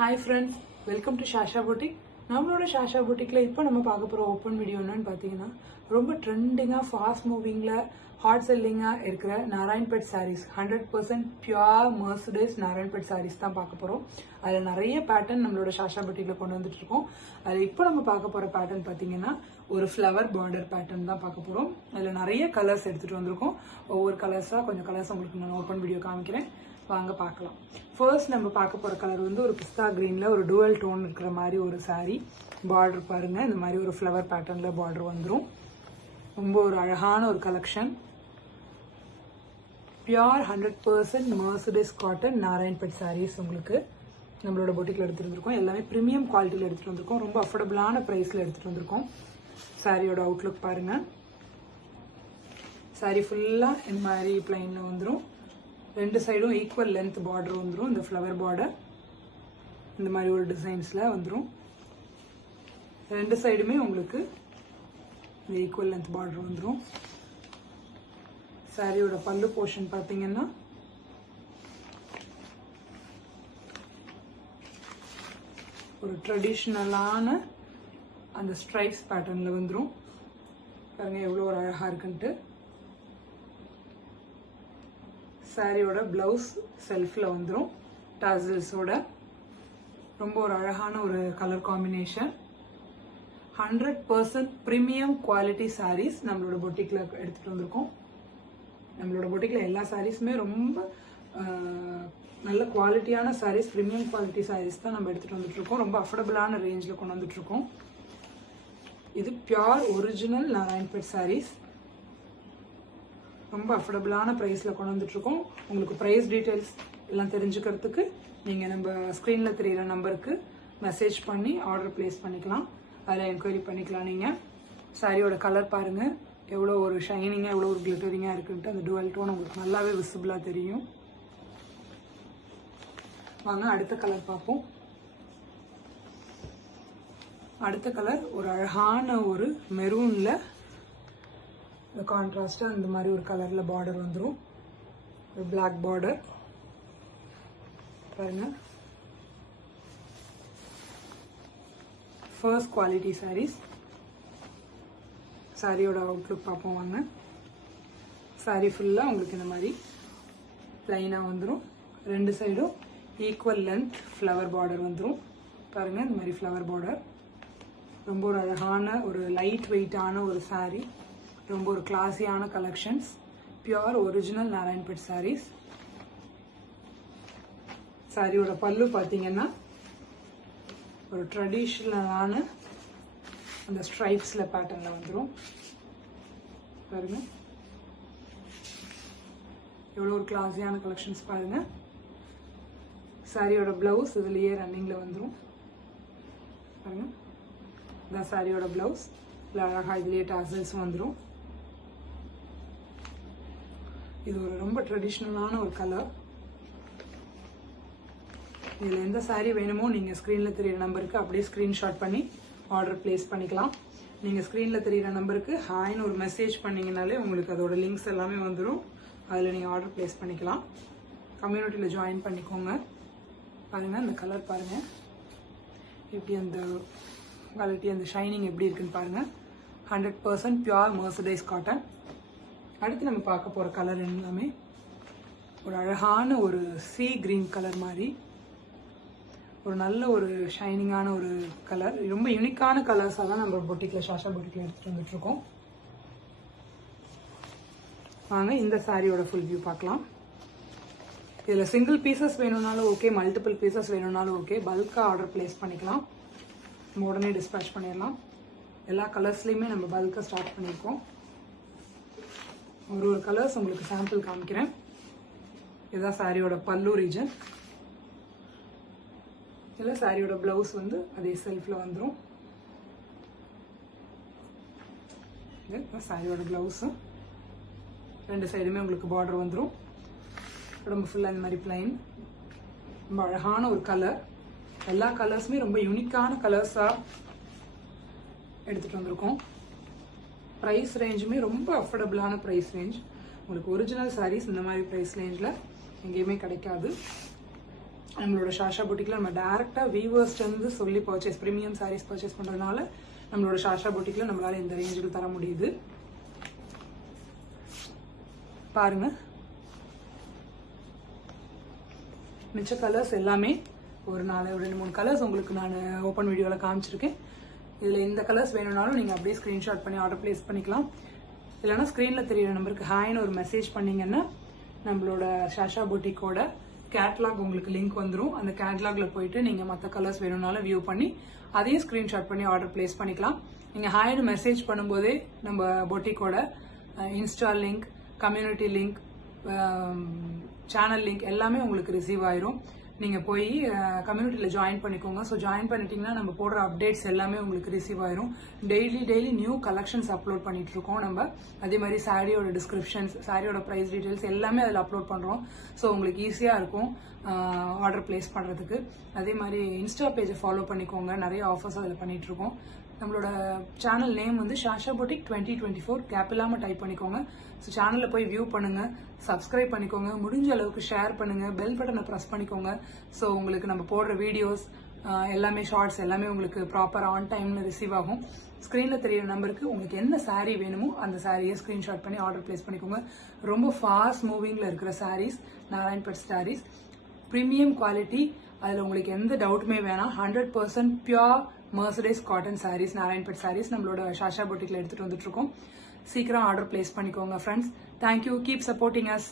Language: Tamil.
Hi friends, welcome to Shasha Boutique. நம்மளோட ஷாஷா பூட்டிக்ல இப்போ நம்ம பார்க்க போகிற ஓப்பன் வீடியோ என்னன்னு பார்த்தீங்கன்னா ரொம்ப ட்ரெண்டிங்காக ஃபாஸ்ட் மூவிங்கில் ஹாட் செல்லிங்காக இருக்கிற நாராயண்பேட் சாரீஸ் 100% பியூர் மர்சடைஸ் நாராயண்பேட் சாரீஸ் தான் பார்க்க போகிறோம். அதில் நிறைய பேட்டர்ன் நம்மளோட ஷாஷா பூட்டிக்ல கொண்டு வந்துட்டு இருக்கோம். அதில் இப்போ நம்ம பார்க்க போகிற பேட்டர்ன் பார்த்தீங்கன்னா ஒரு ஃப்ளவர் பார்டர் பேட்டர்ன் தான் பார்க்க போகிறோம். அதில் நிறைய கலர்ஸ் எடுத்துகிட்டு வந்திருக்கோம். ஒவ்வொரு கலர்ஸாக கொஞ்சம் கலர்ஸ் உங்களுக்கு நான் ஓப்பன் வீடியோ காமிக்கிறேன், வாங்க பார்க்கலாம். ஃபர்ஸ்ட் நம்ம பார்க்க போகிற கலர் வந்து ஒரு பிஸ்தா கிரீனில் ஒரு டூவல் டோன் இருக்கிற மாதிரி ஒரு சாரீ. பார்டர் பாருங்கள், இந்த மாதிரி ஒரு ஃப்ளவர் பேட்டர்னில் பார்டர் வந்துடும். ரொம்ப ஒரு அழகான ஒரு collection. Pure 100% mercerised cotton Narayanpet saris உங்களுக்கு நம்மளோட பொட்டிக்கில் எடுத்துகிட்டு வந்திருக்கோம். எல்லாமே ப்ரீமியம் குவாலிட்டியில் எடுத்துகிட்டு வந்திருக்கோம். ரொம்ப அஃபோர்டபுளான ப்ரைஸில் எடுத்துகிட்டு வந்திருக்கோம். சாரியோட அவுட்லுக் பாருங்கள். சாரீ ஃபுல்லாக இந்த மாதிரி பிளைனில் வந்துடும். ரெண்டு சைடும் ஈக்குவல் லென்த் பார்டர் வந்துடும். இந்த ஃப்ளவர் பார்டர் இந்த மாதிரி ஒரு டிசைன்ஸில் வந்துடும். ரெண்டு சைடுமே உங்களுக்கு இந்த ஈக்குவல் லென்த் பார்டர் வந்துடும். சாரியோட பல்லு போர்ஷன் பார்த்தீங்கன்னா ஒரு ட்ரெடிஷ்னலான அந்த ஸ்ட்ரைப்ஸ் பேட்டர்னில் வந்துடும். பாருங்க எவ்வளோ ஒரு அழகாக இருக்குன்ட்டு. சாரியோட பிளவுஸ் செல்ஃபில் வந்துடும் டாசல்ஸோட. ரொம்ப ஒரு அழகான ஒரு colour combination. 100% premium quality sarees நம்மளோட பொட்டிக்கில் எடுத்துகிட்டு வந்திருக்கோம். நம்மளோட பொட்டிக்கில் எல்லா சாரீஸுமே ரொம்ப நல்ல குவாலிட்டியான சாரீஸ், ப்ரீமியம் குவாலிட்டி சாரீஸ் தான் நம்ம எடுத்துகிட்டு வந்துட்டுருக்கோம். ரொம்ப அஃபோர்டபுளான ரேஞ்சில் கொண்டு வந்துட்டுருக்கோம். இது பியூர் ஒரிஜினல் நாராயண்பேட் சாரீஸ். ரொம்ப அஃபோர்டபுளான ப்ரைஸில் கொண்டு வந்துட்டுருக்கோம். உங்களுக்கு ப்ரைஸ் டீட்டெயில்ஸ் எல்லாம் தெரிஞ்சுக்கிறதுக்கு நீங்கள் நம்ம ஸ்க்ரீனில் தெரிகிற நம்பருக்கு மெசேஜ் பண்ணி ஆர்டர் ப்ளேஸ் பண்ணிக்கலாம். அதில் என்கொயரி பண்ணிக்கலாம். நீங்கள் சாரியோட கலர் பாருங்கள், எவ்வளோ ஒரு ஷைனிங்காக எவ்வளோ ஒரு கிளிட்டரிங்காக இருக்குன்ட்டு அந்த டுவல் டோன் உங்களுக்கு நல்லாவே விசிபிளாக தெரியும். வாங்க அடுத்த கலர் பார்ப்போம். அடுத்த கலர் ஒரு அழகான ஒரு மெரூனில் கான்ட்ராஸ்டாக இந்த மாதிரி ஒரு கலரில் பார்டர் வந்துடும். ஒரு பிளாக் பார்டர் பாருங்க. First quality sarees. சாரியோட அவுட்லுக் பார்ப்போம் வாங்க. சாரீ ஃபுல்லாக உங்களுக்கு இந்த மாதிரி ப்ளைனாக வந்துடும். ரெண்டு சைடும் ஈக்குவல் லென்த் ஃப்ளவர் பார்டர் வந்துடும். பாருங்கள் இந்த மாதிரி ஃப்ளவர் பார்டர். ரொம்ப ஒரு அழகான ஒரு லைட் வெயிட்டான ஒரு சாரீ. ரொம்ப ஒரு கிளாஸியான collections. Pure original Narayanpet saris. சாரியோட பல்லு பார்த்தீங்கன்னா ஒரு ட்ரெடிஷ்னலான அந்த ஸ்ட்ரைப்ஸில் பேட்டர்னில் வந்துடும். பாருங்க எவ்வளோ ஒரு கிளாஸியான கலெக்ஷன்ஸ் பாருங்க. சாரியோட பிளவுஸ் இதுலேயே ரன்னிங்கில் வந்துடும். பாருங்க இதான் சாரியோட பிளவுஸ். இல்லை அழகாக இதுலேயே டாசல்ஸ் வந்துடும். இது ஒரு ரொம்ப ட்ரெடிஷ்னலான ஒரு கலர். இதில் எந்த சாரீ வேணுமோ நீங்கள் ஸ்க்ரீனில் தெரியிற நம்பருக்கு அப்படியே ஸ்க்ரீன்ஷாட் பண்ணி ஆர்டர் ப்ளேஸ் பண்ணிக்கலாம். நீங்கள் ஸ்க்ரீனில் தெரியிற நம்பருக்கு ஹாய்னு ஒரு மெசேஜ் பண்ணிங்கனாலே உங்களுக்கு அதோட லிங்க்ஸ் எல்லாமே வந்துடும். அதில் நீங்கள் ஆர்டர் ப்ளேஸ் பண்ணிக்கலாம். கம்யூனிட்டியில் ஜாயின் பண்ணிக்கோங்க. பாருங்கள் அந்த கலர் பாருங்கள், எப்படி அந்த குவாலிட்டி அந்த ஷைனிங் எப்படி இருக்குன்னு பாருங்கள். 100% பியூர் மர்சடைஸ் காட்டன். அடுத்து நம்ம பார்க்க போகிற கலர் எல்லாமே ஒரு அழகான ஒரு சீ கிரீன் கலர் மாதிரி ஒரு நல்ல ஒரு ஷைனிங்கான ஒரு கலர். ரொம்ப யூனிக்கான கலர்ஸாக தான் நம்ம பொட்டிக்கில் ஷாஷா பொட்டிக்கில் எடுத்துகிட்டு வந்துட்டுருக்கோம். வாங்க இந்த சாரியோட ஃபுல் வியூ பார்க்கலாம். இதில் சிங்கிள் பீசஸ் வேணும்னாலும் ஓகே, மல்டிபிள் பீசஸ் வேணும்னாலும் ஓகே. பல்காக ஆர்டர் ப்ளேஸ் பண்ணிக்கலாம். நம்ம உடனே டிஸ்பேச் பண்ணிடலாம். எல்லா கலர்ஸ்லேயுமே நம்ம பல்காக ஸ்டார்ட் பண்ணியிருக்கோம். ஒரு கலர்ஸ் உங்களுக்கு சாம்பிள் காமிக்கிறேன். இதுதான் சாரியோட பல்லு ரீஜன். இல்லை சாரியோட பிளவுஸ் வந்து அதே செல்ஃபில் வந்துடும். இது சாரியோட பிளவுஸு. ரெண்டு சைடுமே உங்களுக்கு பார்டர் வந்துடும். உடம்பு ஃபுல்லாக இந்த மாதிரி பிளைன். ரொம்ப அழகான ஒரு கலர். எல்லா கலர்ஸுமே ரொம்ப யூனிக்கான கலர்ஸாக எடுத்துகிட்டு வந்திருக்கோம். ப்ரைஸ் ரேஞ்சுமே ரொம்ப அஃபோர்டபுளான ப்ரைஸ் ரேஞ்ச். உங்களுக்கு ஒரிஜினல் சாரீஸ் இந்த மாதிரி ப்ரைஸ் ரேஞ்சில் எங்கேயுமே கிடைக்காது. நம்மளோட ஷாஷா புட்டிக்ல நம்ம டைரக்டா வீவர்ஸ்ல இருந்து சொல்லி பிரீமியம் சாரீஸ் பர்ச்சேஸ் பண்றதுனால நம்மளோட ஷாஷா புட்டிக்ல நம்மளால இந்த ரேஞ்சுக்கு தர முடியுது. பாருங்க, மிச்ச கலர்ஸ் எல்லாமே ஒரு 2-3 கலர்ஸ் உங்களுக்கு நான் ஓப்பன் வீடியோல காமிச்சிருக்கேன். இதுல இந்த கலர்ஸ் வேணும்னாலும் நீங்க அப்படியே ஸ்கிரீன்ஷாட் பண்ணி ஆர்டர் பிளேஸ் பண்ணிக்கலாம். இல்லைன்னா ஸ்கிரீன்ல தெரியுற நம்பருக்கு ஹாய்னு ஒரு மெசேஜ் பண்ணீங்கன்னா நம்மளோட ஷாஷா புட்டிக்கோட கேட்லாக் உங்களுக்கு லிங்க் வந்துடும். அந்த கேட்லாக்ல போயிட்டு நீங்க மற்ற கலர்ஸ் வேணும்னாலும் வியூ பண்ணி அதையும் ஸ்கிரீன்ஷாட் பண்ணி ஆர்டர் பிளேஸ் பண்ணிக்கலாம். நீங்க ஹாய்னு மெசேஜ் பண்ணும்போதே நம்ம புட்டிக்கோட Insta link, community link, channel link எல்லாமே உங்களுக்கு ரிசீவ் ஆயிரும். நீங்க போய் கம்யூனிட்டியில ஜாயின் பண்ணிக்கோங்க. ஸோ ஜாயின் பண்ணிட்டீங்கன்னா நம்ம போடுற அப்டேட்ஸ் எல்லாமே உங்களுக்கு ரிசீவ் ஆயிரும். டெய்லி நியூ கலெக்ஷன்ஸ் அப்லோட் பண்ணிட்டு இருக்கோம் நம்ம. அதே மாதிரி சாரியோட டிஸ்கிரிப்ஷன்ஸ், சாரியோட பிரைஸ் டீடைல்ஸ் எல்லாமே அதில் அப்லோட் பண்றோம். ஸோ உங்களுக்கு ஈஸியா இருக்கும் ஆர்டர் பிளேஸ் பண்றதுக்கு. அதே மாதிரி இன்ஸ்டா பேஜை ஃபாலோ பண்ணிக்கோங்க, நிறைய ஆஃபர்ஸ் அதில் பண்ணிட்டு இருக்கோம். நம்மளோட சேனல் நேம் வந்து ஷாஷா புட்டிக் 2024 கேப் இல்லாம டைப் பண்ணிக்கோங்க. ஸோ சேனல்ல போய் வியூ பண்ணுங்க, சப்ஸ்கிரைப் பண்ணிக்கோங்க, முடிஞ்ச அளவுக்கு ஷேர் பண்ணுங்க, பெல் பட்டனை ப்ரெஸ் பண்ணிக்கோங்க. ஸோ உங்களுக்கு நம்ம போடுற வீடியோஸ் எல்லாமே, ஷார்ட்ஸ் எல்லாமே உங்களுக்கு ப்ராப்பர் ஆன் டைம்ல ரிசீவ் ஆகும். ஸ்கிரீன்ல தெரியுற நம்பருக்கு உங்களுக்கு என்ன சாரீ வேணுமோ அந்த சாரியை ஸ்கிரீன்ஷாட் பண்ணி ஆர்டர் பிளேஸ் பண்ணிக்கோங்க. ரொம்ப ஃபாஸ்ட் மூவிங்ல இருக்கிற சாரீஸ், நாராயண்பேட் சாரீஸ், பிரீமியம் குவாலிட்டி. அதுல உங்களுக்கு எந்த டவுட்டுமே வேணாம். 100% பியூர் மர்சடைஸ் காட்டன் சாரீஸ், நாராயண்பேட் சாரீஸ் நம்மளோட ஷாஷா புட்டிக்ல எடுத்துட்டு வந்துட்டு இருக்கோம். சீக்கிரம் ஆர்டர் பிளேஸ் பண்ணிக்கோங்க friends. Thank you, keep supporting us.